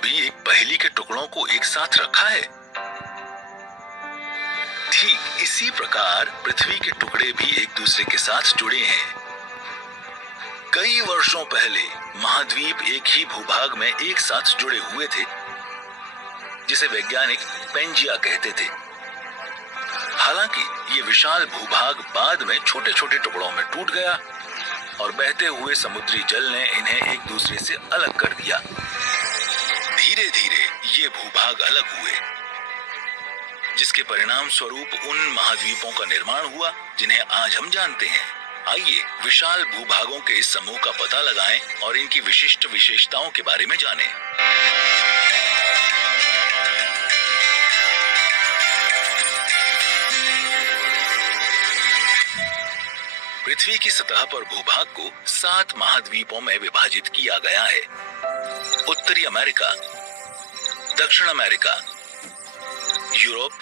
कभी एक पहेली के टुकड़ों को एक साथ रखा है? ठीक इसी प्रकार पृथ्वी के टुकड़े भी एक दूसरे के साथ जुड़े हैं। कई वर्षों पहले महाद्वीप एक ही भूभाग में एक साथ जुड़े हुए थे, जिसे वैज्ञानिक पेंजिया कहते थे। हालांकि ये विशाल भूभाग बाद में छोटे छोटे टुकड़ों में टूट गया और बहते हुए समुद्री जल ने इन्हें एक दूसरे से अलग कर दिया। धीरे धीरे ये भूभाग अलग हुए, जिसके परिणाम स्वरूप उन महाद्वीपों का निर्माण हुआ जिन्हें आज हम जानते हैं। आइए विशाल भूभागों के इस समूह का पता लगाएं और इनकी विशिष्ट विशेषताओं के बारे में जानें। पृथ्वी की सतह पर भूभाग को 7 महाद्वीपों में विभाजित किया गया है। उत्तरी अमेरिका, दक्षिण America, Europe,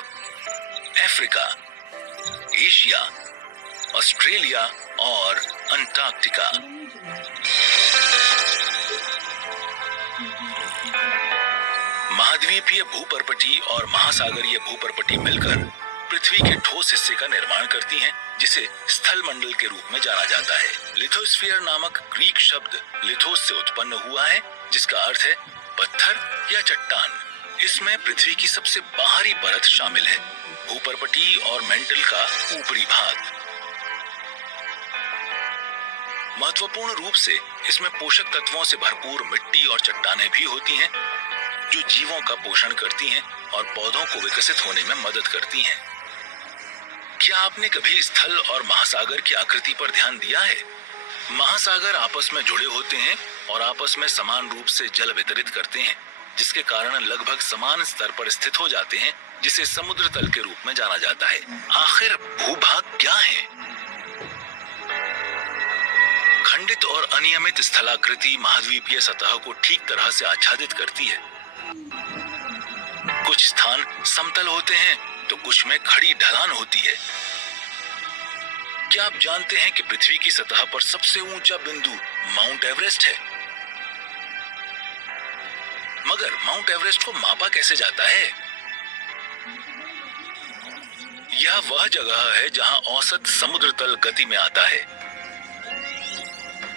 Africa, Asia, Australia और अंटार्कटिका। महाद्वीपीय भूपर्पटी और महासागरीय भूपर्पटी मिलकर पृथ्वी के ठोस हिस्से का निर्माण करती हैं, जिसे स्थल मंडल के रूप में जाना जाता है। लिथोस्फीयर नामक ग्रीक शब्द लिथोस से उत्पन्न हुआ है, जिसका अर्थ है पत्थर या चट्टान। इसमें पृथ्वी की सबसे बाहरी परत शामिल है, भूपर्पटी और मेंटल का ऊपरी भाग। महत्वपूर्ण रूप से इसमें पोषक तत्वों से भरपूर मिट्टी और चट्टानें भी होती हैं, जो जीवों का पोषण करती हैं और पौधों को विकसित होने में मदद करती हैं। क्या आपने कभी स्थल और महासागर की आकृति पर ध्यान दिया है? महासागर आपस में जुड़े होते हैं और आपस में समान रूप से जल वितरित करते हैं, जिसके कारण लगभग समान स्तर पर स्थित हो जाते हैं, जिसे समुद्र तल के रूप में जाना जाता है। आखिर भूभाग क्या है? खंडित और अनियमित स्थलाकृति महाद्वीपीय सतह को ठीक तरह से आच्छादित करती है। कुछ स्थान समतल होते हैं तो कुछ में खड़ी ढलान होती है। क्या आप जानते हैं कि पृथ्वी की सतह पर सबसे ऊंचा बिंदु माउंट एवरेस्ट है? मगर माउंट एवरेस्ट को मापा कैसे जाता है? यह वह जगह है जहां औसत समुद्र तल गति में आता है।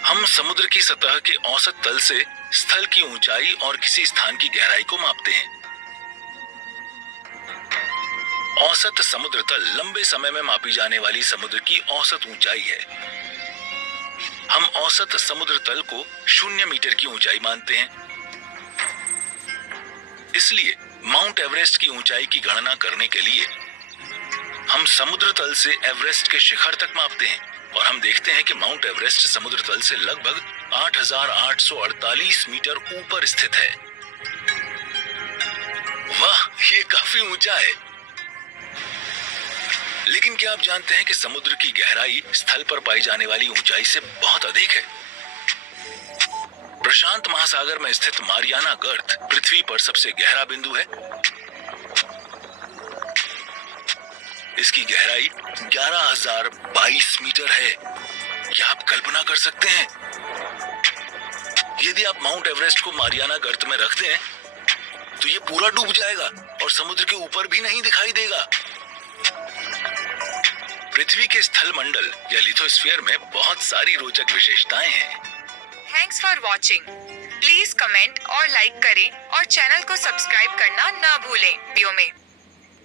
हम समुद्र की सतह के औसत तल से स्थल की ऊंचाई और किसी स्थान की गहराई को मापते हैं। औसत समुद्र तल लंबे समय में मापी जाने वाली समुद्र की औसत ऊंचाई है। हम औसत समुद्र तल को 0 मीटर की ऊंचाई मानते हैं। इसलिए माउंट एवरेस्ट की ऊंचाई की गणना करने के लिए हम समुद्र तल से एवरेस्ट के शिखर तक मापते हैं और हम देखते हैं कि माउंट एवरेस्ट समुद्र तल से लगभग 8,848 मीटर ऊपर स्थित है। वाह, ये काफी ऊंचा है। लेकिन क्या आप जानते हैं कि समुद्र की गहराई स्थल पर पाई जाने वाली ऊंचाई से बहुत अधिक है? प्रशांत महासागर में स्थित मारियाना गर्त पृथ्वी पर सबसे गहरा बिंदु है। इसकी गहराई 11,022 मीटर है। क्या आप कल्पना कर सकते हैं? यदि आप माउंट एवरेस्ट को मारियाना गर्त में रख दें, तो ये पूरा डूब जाएगा और समुद्र के ऊपर भी नहीं दिखाई देगा। पृथ्वी के स्थल मंडल या लिथोस्फीयर में बहुत सारी रोचक विशेषताएं हैं। Thanks for watching. Please comment और लाइक करें और चैनल को सब्सक्राइब करना ना भूलें। वीडियो में